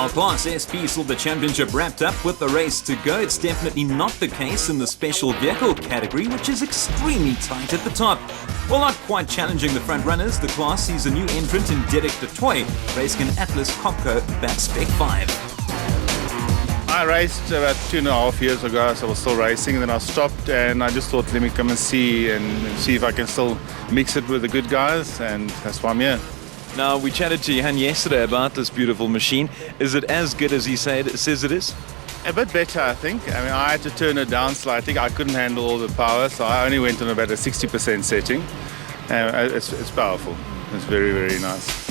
While Class SP saw the championship wrapped up with the race to go, it's definitely not the case in the special vehicle category, which is extremely tight at the top. While not quite challenging the front runners, the class sees a new entrant in Derek de Toy, racing an Atlas Copco Batspec 5. I raced about 2.5 years ago, so I was still racing, and then I stopped and I just thought, let me come and see if I can still mix it with the good guys, and that's why I'm here. Now, we chatted to Johan yesterday about this beautiful machine. Is it as good as he says it is? A bit better, I think. I mean, I had to turn it down slightly. I couldn't handle all the power, so I only went on about a 60% setting. It's powerful. It's very, very nice.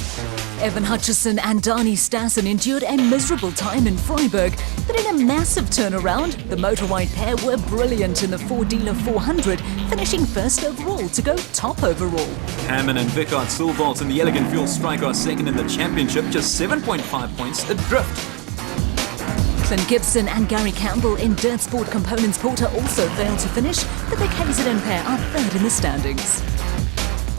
Evan Hutchison and Dani Stassen endured a miserable time in Freiburg, but in a massive turnaround, the motor-wide pair were brilliant in the four-dealer 400, finishing first overall to go top overall. Hammond and Vickard Silvalt in the Elegant Fuel Strike are second in the championship, just 7.5 points adrift. Clint Gibson and Gary Campbell in Dirt Sport Components Porter also failed to finish, but the KZN pair are third in the standings.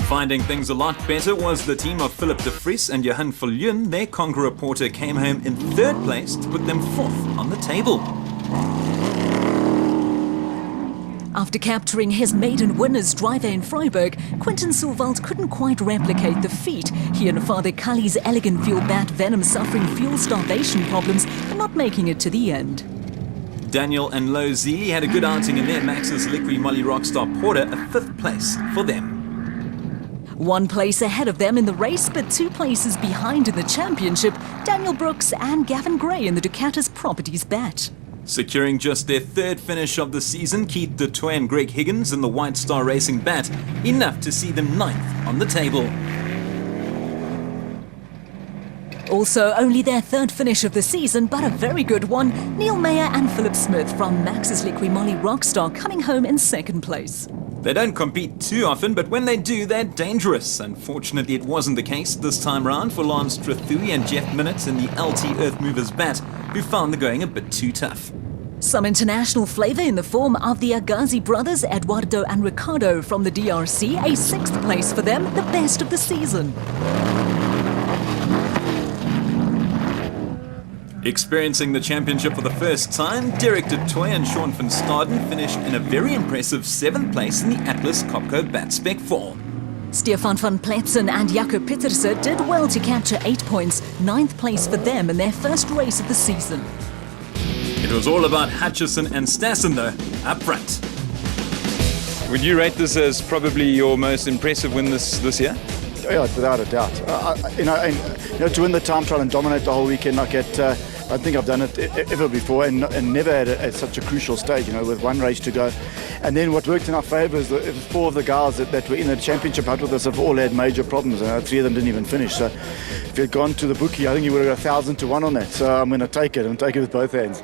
Finding things a lot better was the team of Philip de Vries and Johan Viljoen. Their Conqueror Porter came home in third place to put them fourth on the table. After capturing his maiden winner's driver in Freiburg, Quinton Silvalt couldn't quite replicate the feat. He and Father Cully's Elegant Fuel Bat Venom suffering fuel starvation problems and not making it to the end. Daniel and Lo Zealy had a good outing in their Max's Liqui Moly Rockstar Porter, a fifth place for them. 1 place ahead of them in the race, but 2 places behind in the championship, Daniel Brooks and Gavin Gray in the Ducatis Properties Bat. Securing just their third finish of the season, Keith de Toy and Greg Higgins in the White Star Racing Bat, enough to see them 9th on the table. Also, only their third finish of the season, but a very good one, Neil Mayer and Philip Smith from Max's Liqui Moly Rockstar coming home in second place. They don't compete too often, but when they do, they're dangerous. Unfortunately, it wasn't the case this time round for Lance Trethui and Jeff Minute in the LT Earth Movers Bat, who found the going a bit too tough. Some international flavour in the form of the Agazi brothers, Eduardo and Ricardo from the DRC, a 6th place for them, the best of the season. Experiencing the championship for the first time, Derek de Toy and Sean van Staden finished in a very impressive 7th place in the Atlas Copco Batspec 4. Stefan van Pletsen and Jaco Pieterse did well to capture 8 points, 9th place for them in their first race of the season. It was all about Hutchison and Stassen though, up front. Would you rate this as probably your most impressive win this year? Yeah, without a doubt. To win the time trial and dominate the whole weekend like it, I think I've done it ever before, and never at such a crucial stage, with 1 race to go. And then what worked in our favour is that 4 of the guys that were in the championship hunt with us have all had major problems. 3 of them didn't even finish. So if you'd gone to the bookie, I think you would have got 1,000 to 1 on that. So I'm going to take it and take it with both hands.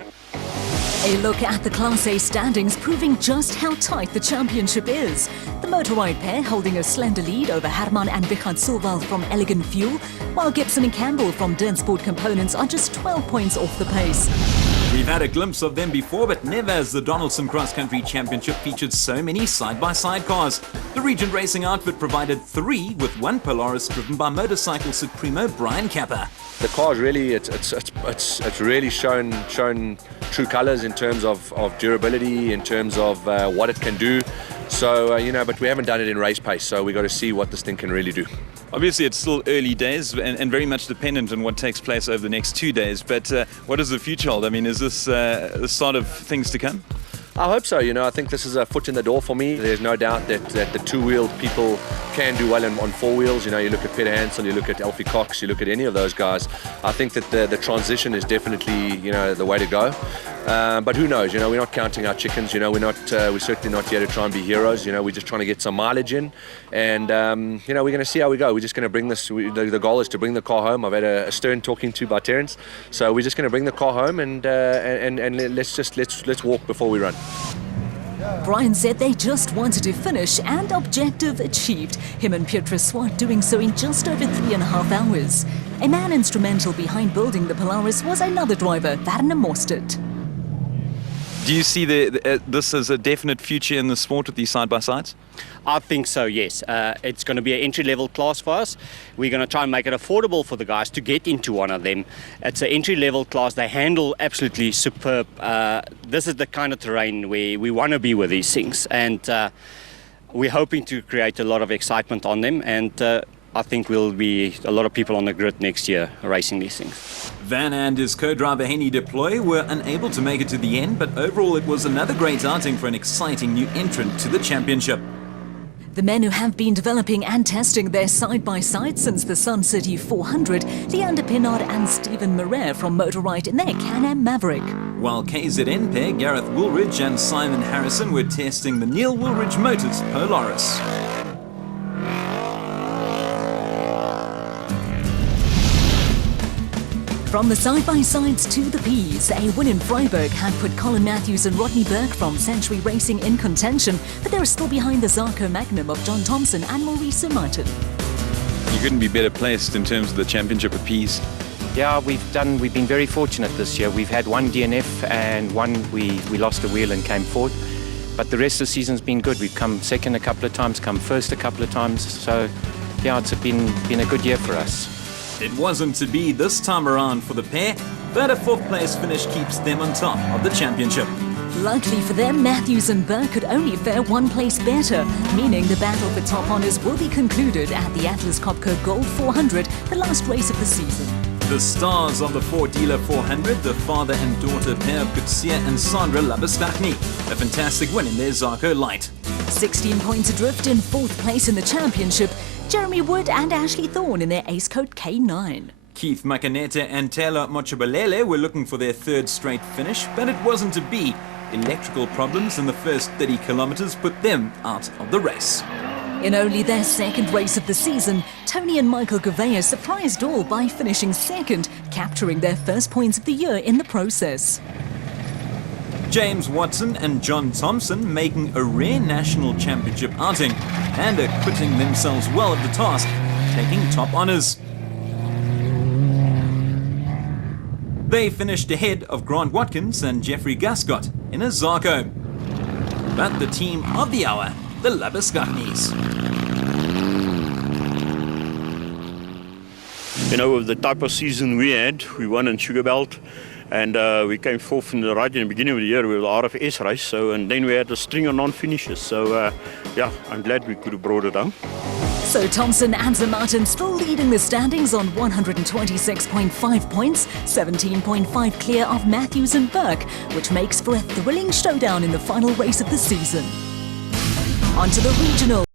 A look at the Class A standings proving just how tight the championship is. The motor-wide pair holding a slender lead over Herman and Vickard Silvalt from Elegant Fuel, while Gibson and Campbell from Dirt Sport Components are just 12 points off the pace. We've had a glimpse of them before, but never has the Donaldson Cross Country Championship featured so many side-by-side cars. The Regent Racing outfit provided 3, with 1 Polaris driven by Motorcycle Supremo Brian Kappa. The car's really, it's really shown true colours in terms of durability, in terms of what it can do. So, but we haven't done it in race pace, so we've got to see what this thing can really do. Obviously, it's still early days and very much dependent on what takes place over the next 2 days. But what does the future hold? I mean, is this the start of things to come? I hope so. I think this is a foot in the door for me. There's no doubt that the 2-wheeled people can do well on 4 wheels. You look at Peter Hansen, you look at Alfie Cox, you look at any of those guys. I think that the transition is definitely, the way to go. But who knows? We're not counting our chickens. We're certainly not here to try and be heroes. We're just trying to get some mileage in, and we're going to see how we go. We're just going to bring this. The goal is to bring the car home. I've had a stern talking to by Terence, so we're just going to bring the car home and let's walk before we run. Brian said they just wanted to finish, and objective achieved. Him and Pieter Swart doing so in just over 3.5 hours. A man instrumental behind building the Polaris was another driver, Werner Mostert. Do you see this as a definite future in the sport with these side-by-sides? I think so, yes. It's going to be an entry-level class for us. We're going to try and make it affordable for the guys to get into one of them. It's an entry-level class. They handle absolutely superb. This is the kind of terrain where we want to be with these things. And we're hoping to create a lot of excitement on them. And I think we'll be a lot of people on the grid next year racing these things. Van and his co-driver Henny Deploy were unable to make it to the end, but overall it was another great outing for an exciting new entrant to the championship. The men who have been developing and testing their side-by-side since the Sun City 400, Leander Pinard and Stephen Marais from Motorride in their Can-Am Maverick. While KZN pair Gareth Woolridge and Simon Harrison were testing the Neil Woolridge Motors Polaris. From the side-by-sides to the Ps, a win in Freiburg had put Colin Matthews and Rodney Burke from Century Racing in contention, but they're still behind the Zarco Magnum of John Thompson and Maurice Martin. You couldn't be better placed in terms of the championship of Ps. Yeah, we've been very fortunate this year. We've had one DNF and one we lost a wheel and came fourth. But the rest of the season's been good. We've come second a couple of times, come first a couple of times. So, yeah, it's been a good year for us. It wasn't to be this time around for the pair, but a fourth place finish keeps them on top of the championship. Luckily for them, Matthews and Burke could only fare one place better, meaning the battle for top honours will be concluded at the Atlas Copco Gold 400, the last race of the season. The stars of the Ford Dealer 400, the father and daughter pair of Kutsia and Sandra Labuschagne. A fantastic win in their Zarco Light. 16 points adrift in fourth place in the championship, Jeremy Wood and Ashley Thorne in their Ace Coat K9. Keith Makanete and Taylor Mochabalele were looking for their third straight finish, but it wasn't to be. Electrical problems in the first 30 kilometres put them out of the race. In only their second race of the season, Tony and Michael Gouveia surprised all by finishing second, capturing their first points of the year in the process. James Watson and John Thompson making a rare national championship outing and acquitting themselves well of the task, taking top honours. They finished ahead of Grant Watkins and Jeffrey Gascott in a Zarco. But the team of the hour, the Labuschagnes. You know, with the type of season we had, we won in Sugarbelt, and we came fourth in the right in the beginning of the year with the RFS race. And then we had a string of non-finishes. So yeah, I'm glad we could have brought it down. So Thompson and Sir Martin still leading the standings on 126.5 points, 17.5 clear of Matthews and Burke, which makes for a thrilling showdown in the final race of the season. On to the regional.